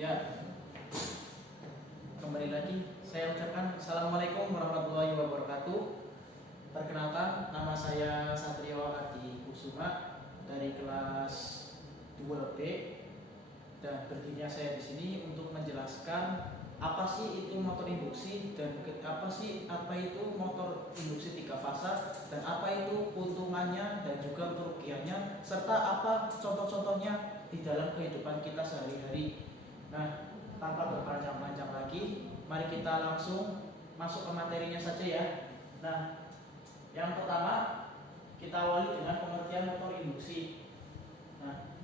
Ya, kembali lagi saya ucapkan Assalamualaikum warahmatullahi wabarakatuh. Perkenalkan, nama saya Satrio Adi Kusuma dari kelas 2B dan berdirinya saya di sini untuk menjelaskan apa sih itu motor induksi dan apa itu motor induksi 3 fasa dan apa itu keuntungannya dan juga kerugiannya serta apa contoh-contohnya di dalam kehidupan kita sehari-hari. Nah, tanpa berpanjang-panjang lagi, mari kita langsung masuk ke materinya saja ya. Nah, yang pertama kita awali dengan pengertian motor induksi. Nah,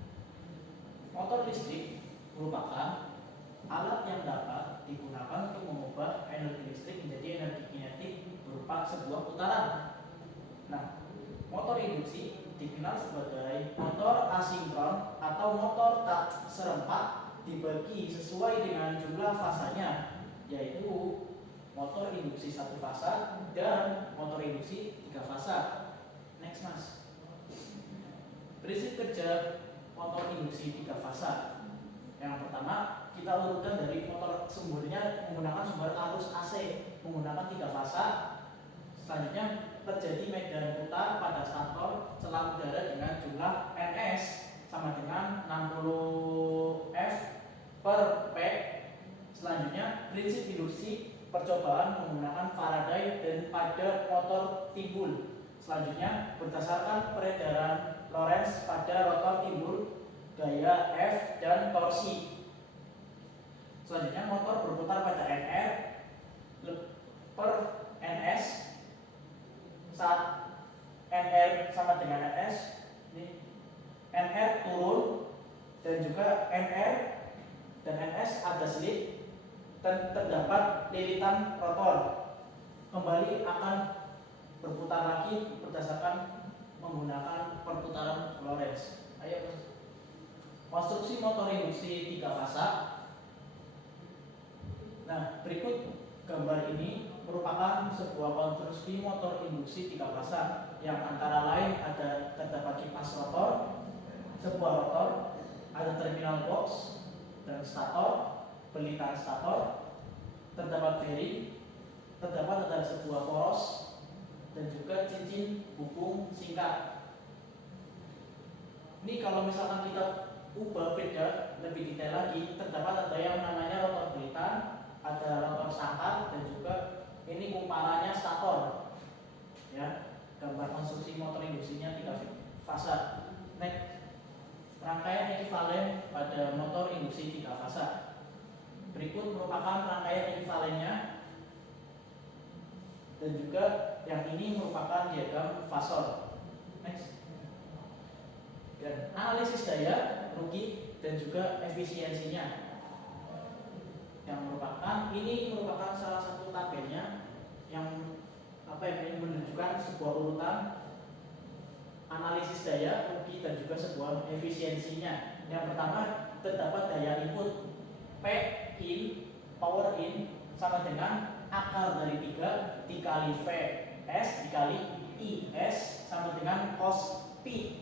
motor listrik merupakan alat yang dapat digunakan untuk mengubah energi listrik menjadi energi kinetik berupa sebuah putaran. Nah, motor induksi dikenal sebagai motor asinkron atau motor tak serempak dibagi sesuai dengan jumlah fasanya, yaitu motor induksi 1 fasa dan motor induksi 3 fasa. Next mas. Prinsip kerja motor induksi 3 fasa. Yang pertama, kita urutkan dari motor sumbernya menggunakan sumber arus AC menggunakan 3 fasa. Selanjutnya, terjadi medan putar pada stator selang udara dengan jumlah Ns sama dengan 60 F per P. Selanjutnya, prinsip induksi percobaan menggunakan Faraday dan pada motor timbul. Selanjutnya, berdasarkan peredaran Lorentz pada rotor timbul, gaya F dan torsi. Selanjutnya, motor berputar pada NR per NS saat NR sama dengan NS. Ini NR turun dan juga NR dan NS ada slip dan terdapat lilitan rotor. Kembali akan berputar lagi berdasarkan menggunakan perputaran Lorentz. Ayo. Konstruksi motor induksi 3 fasa. Nah, berikut gambar ini merupakan sebuah konstruksi motor induksi 3 fasa yang antara lain terdapat kipas rotor, sebuah rotor, ada terminal box dan stator, belitan stator, terdapat bearing, terdapat ada sebuah poros dan juga cincin hubung singkat. Ini kalau misalkan kita ubah beda lebih detail lagi, terdapat ada yang namanya rotor belitan, ada rotor sangkar dan juga ini kumparannya stator. Ya, gambar konstruksi motor induksinya 3 fasa. Next. Rangkaian ekivalen pada motor induksi 3 fasa. Berikut merupakan rangkaian ekivalennya dan juga yang ini merupakan diagram fasor. Next. Dan analisis daya, rugi dan juga efisiensinya. Yang merupakan salah satu tabelnya yang menunjukkan sebuah urutan analisis daya, rugi dan juga sebuah efisiensinya. Yang pertama, terdapat daya input P in, power in sama dengan akar dari 3 dikali V S dikali I S sama dengan cos P.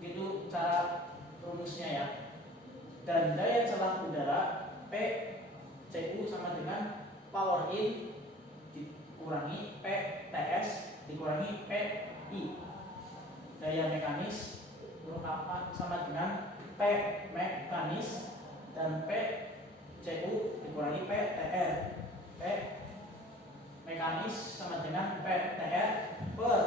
Itu cara rumusnya ya. Dan daya celah udara P CU sama dengan power in dikurangi P TS dikurangi P I. Daya mekanis merupakan sama dengan P mekanis dan P CU dikurangi P TR. P mekanis sama dengan P TR per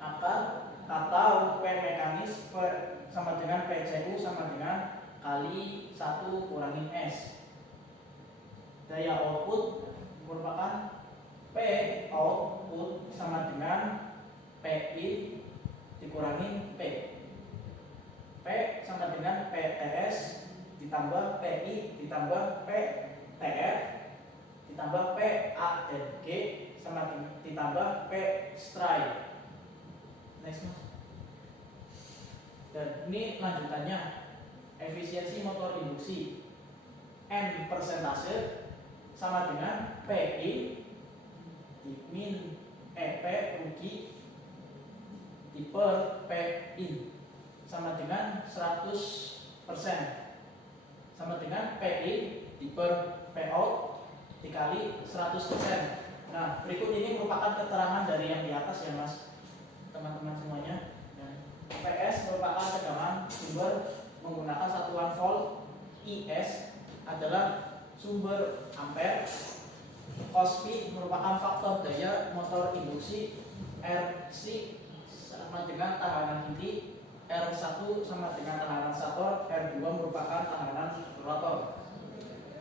akar atau P mekanis per sama dengan P CU sama dengan kali 1 kurangi S. Daya output merupakan P output sama dengan P in dikurangi P. P sama dengan PTS ditambah PI ditambah PTR ditambah PA dan G sama ditambah P strike. Next mas. Dan ini lanjutannya efisiensi motor induksi N persentase sama dengan PI min EP rugi per P in sama dengan 100%. sama dengan PI diper Pout dikali 100%. Nah, berikut ini merupakan keterangan dari yang di atas ya Mas, teman-teman semuanya. PS merupakan tegangan sumber menggunakan satuan volt, IS adalah sumber ampere, cos P merupakan faktor daya motor induksi, RC sama dengan tahanan inti, R1 sama dengan tahanan stator, R2 merupakan tahanan rotor.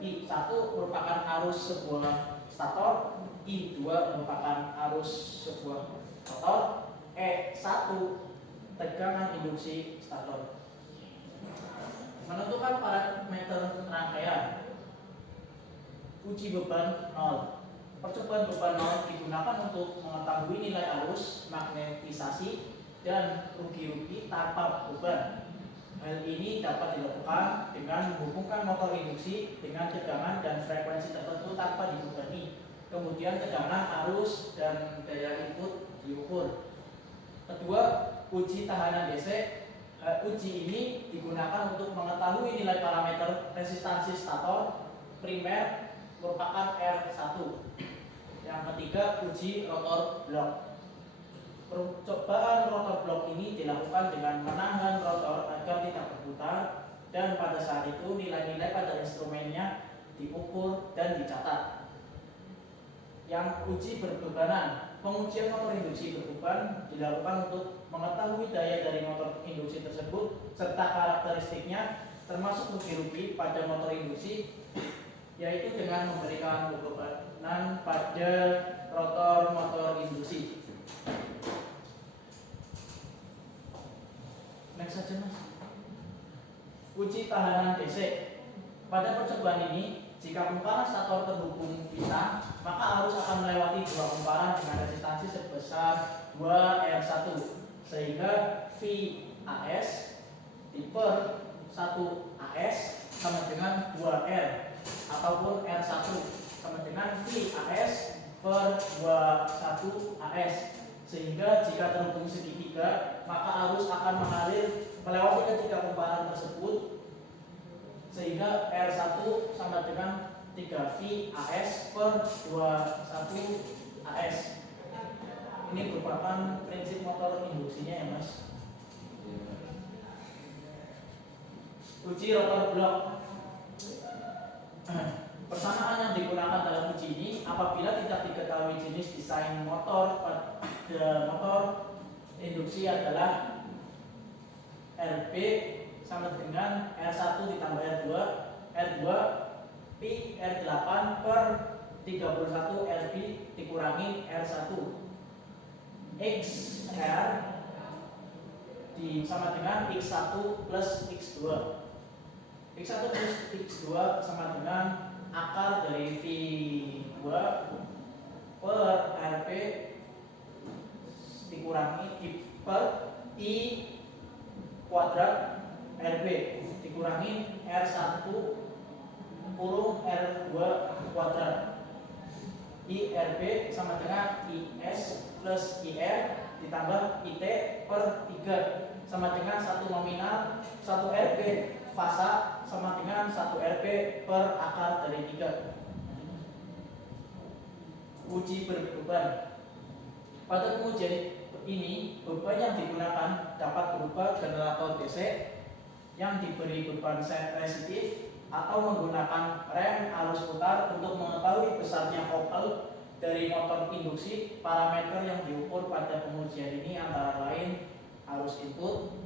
I1 merupakan arus sebuah stator, I2 merupakan arus sebuah rotor, E1 tegangan induksi stator. Menentukan parameter rangkaian. Uji beban 0. Percobaan beban 0 digunakan untuk mengetahui nilai arus, magnetisasi, dan rugi-rugi tanpa beban. Hal ini dapat dilakukan dengan menghubungkan motor induksi dengan tegangan dan frekuensi tertentu tanpa dibebani. Kemudian tegangan, arus, dan daya input diukur. Kedua, uji tahanan DC. Uji ini digunakan untuk mengetahui nilai parameter resistansi stator primer merupakan R1. Yang ketiga, uji rotor blok. Percobaan rotor blok ini dilakukan dengan menahan rotor agar tidak berputar, dan pada saat itu nilai-nilai pada instrumennya diukur dan dicatat. Yang uji berbebanan. Pengujian motor induksi berbeban dilakukan untuk mengetahui daya dari motor induksi tersebut serta karakteristiknya, termasuk rugi-rugi pada motor induksi, yaitu dengan memberikan bebanan pada rotor motor induksi. Next saja Mas. Uji tahanan DC. Pada percobaan ini, jika kumparan stator terhubung pisah, maka arus akan melewati dua kumparan dengan resistansi sebesar 2R1, sehingga VAS diper 1AS sama dengan 2R, ataupun R1 sama dengan VAS per 21AS, sehingga jika terhubung segitiga, maka arus akan mengalir melewati ketiga kumparan tersebut, sehingga R1 sama dengan 3VAS per 21AS. Ini merupakan prinsip motor induksinya ya Mas. Uji rotor blok. Persamaan yang digunakan dalam uji ini, apabila tidak diketahui jenis desain motor pada motor induksi adalah RB sama dengan R1 ditambah R2, R2 Pi R8 per 31 RB dikurangi R1. XR sama dengan X1 plus X2. X1 plus X2 sama dengan akar dari V2 per RP dikurangi per I kuadrat RB dikurangi R1 kurung R2 kuadrat. IRB sama dengan IS plus IR ditambah IT per 3 sama dengan 1 nominal, 1 RB fasa sama dengan 1 RB per akar dari 3. Uji berbeban. Pada pengujian ini, beban yang digunakan dapat berupa generator DC yang diberi beban sensitif atau menggunakan rem arus putar untuk mengetahui besarnya kopel dari motor induksi. Parameter yang diukur pada pengujian ini antara lain arus input,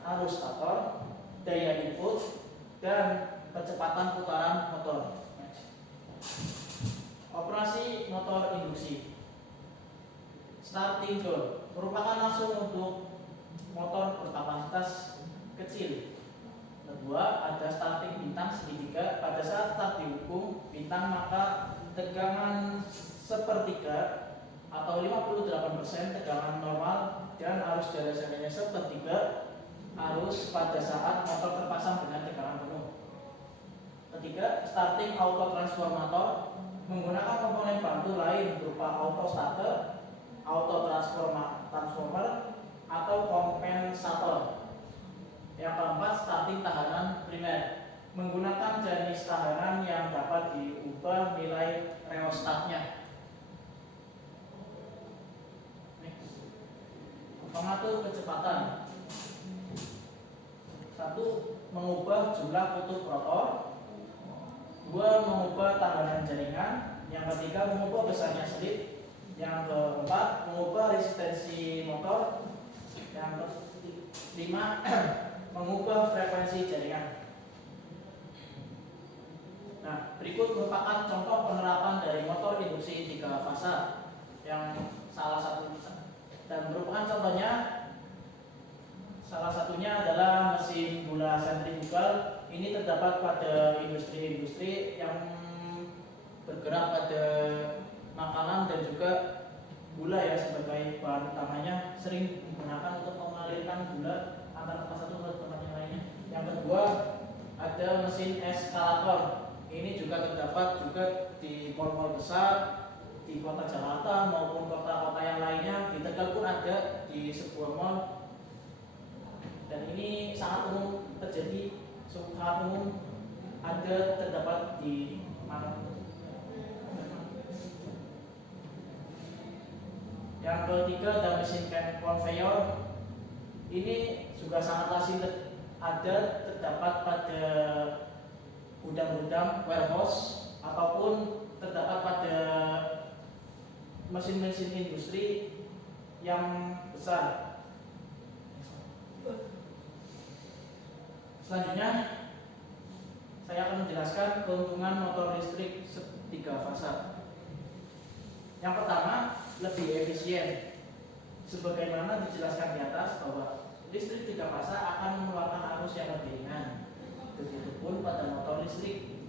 arus stator, daya input, dan kecepatan putaran motor. Operasi motor induksi. Starting door merupakan langsung untuk motor berkapasitas kecil. Kedua, ada starting bintang segitiga. Pada saat start dihubung bintang, maka tegangan sepertiga atau 58% tegangan normal dan arus dasarnya sepertiga arus pada saat motor terpasang dengan tegangan penuh. Ketiga, starting auto transformator menggunakan komponen bantu lain berupa auto starter, auto transformer, atau kompensator. Yang keempat, starting tahanan primer. menggunakan jenis tahanan yang dapat diubah nilai rheostatnya. Mengatur kecepatan. 1. Mengubah jumlah kutub rotor. 2. Mengubah tahanan jaringan. Yang ketiga, mengubah besarnya selip. Yang keempat, mengubah resistensi motor. Yang kelima, mengubah frekuensi jaringan. Nah, berikut merupakan contoh penerapan dari motor induksi 3 fasa yang salah satunya adalah mesin gula sentrifugal. Ini terdapat pada industri-industri yang bergerak pada makanan dan juga gula ya sebagai bahan utamanya, sering digunakan untuk mengalirkan gula antara tempat satu ke tempat yang lainnya. Yang kedua, ada mesin eskalator. Ini juga terdapat juga di mall-mall besar di kota Jakarta maupun kota-kota yang lainnya. Di Tegal pun ada di sebuah mall, dan ini sangat umum terjadi, terdapat di mana. Yang ketiga ada mesin conveyor. Ini juga sangat lazim terdapat pada gudang-gudang warehouse ataupun terdapat pada mesin-mesin industri yang besar. Selanjutnya saya akan menjelaskan keuntungan motor listrik 3 fasa. Yang pertama, lebih efisien. Sebagaimana dijelaskan di atas bahwa listrik 3 fasa akan mengeluarkan arus yang lebih ringan. Begitupun pada motor listrik.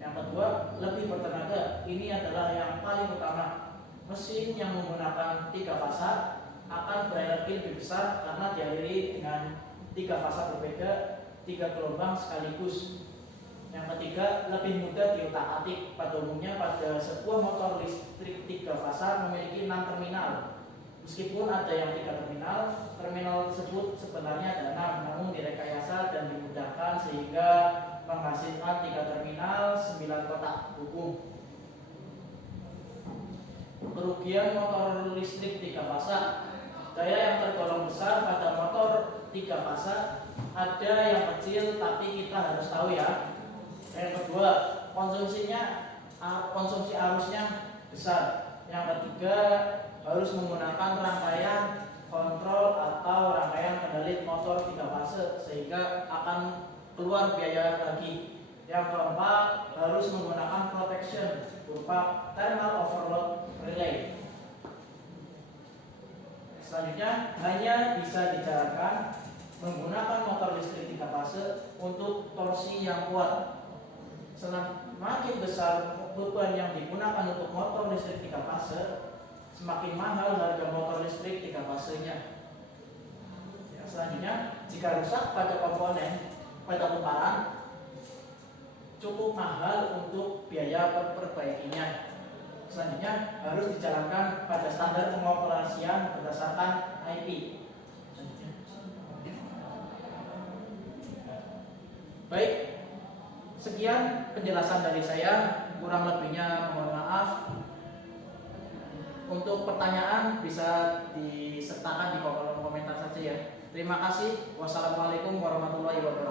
Yang kedua, lebih bertenaga. Ini adalah yang paling utama. Mesin yang menggunakan 3 fasa akan berenergi lebih besar karena dialiri dengan 3 fasa berbeda, 3 gelombang sekaligus. Yang ketiga, lebih mudah diutak-atik. Pada umumnya pada sebuah motor listrik 3 fasa memiliki 6 terminal. Meskipun ada yang 3 terminal tersebut sebenarnya ada 6, namun direkayasa dan dimudahkan sehingga menghasilkan 3 terminal, 9 kotak hukum. Kerugian motor listrik 3 fasa. Daya yang tergolong besar pada motor 3 fasa, ada yang kecil tapi kita harus tahu ya. Yang kedua, konsumsi arusnya besar. Yang ketiga, harus menggunakan rangkaian kontrol atau rangkaian kendali motor 3 fase sehingga akan keluar biaya lagi. Yang keempat, harus menggunakan protection berupa thermal overload relay. Selanjutnya, hanya bisa dijalankan menggunakan motor listrik 3 fase untuk torsi yang kuat. Semakin besar beban yang digunakan untuk motor listrik 3 fase, semakin mahal harga motor listrik 3 fasenya. Selanjutnya, jika rusak pada komponen pada pumparan, cukup mahal untuk biaya perbaikinya. Selanjutnya, harus dijalankan pada standar pengoperasian berdasarkan IP. Baik, sekian penjelasan dari saya. Kurang lebihnya mohon maaf. Untuk pertanyaan bisa disertakan di kolom komentar saja ya. Terima kasih. Wassalamualaikum warahmatullahi wabarakatuh.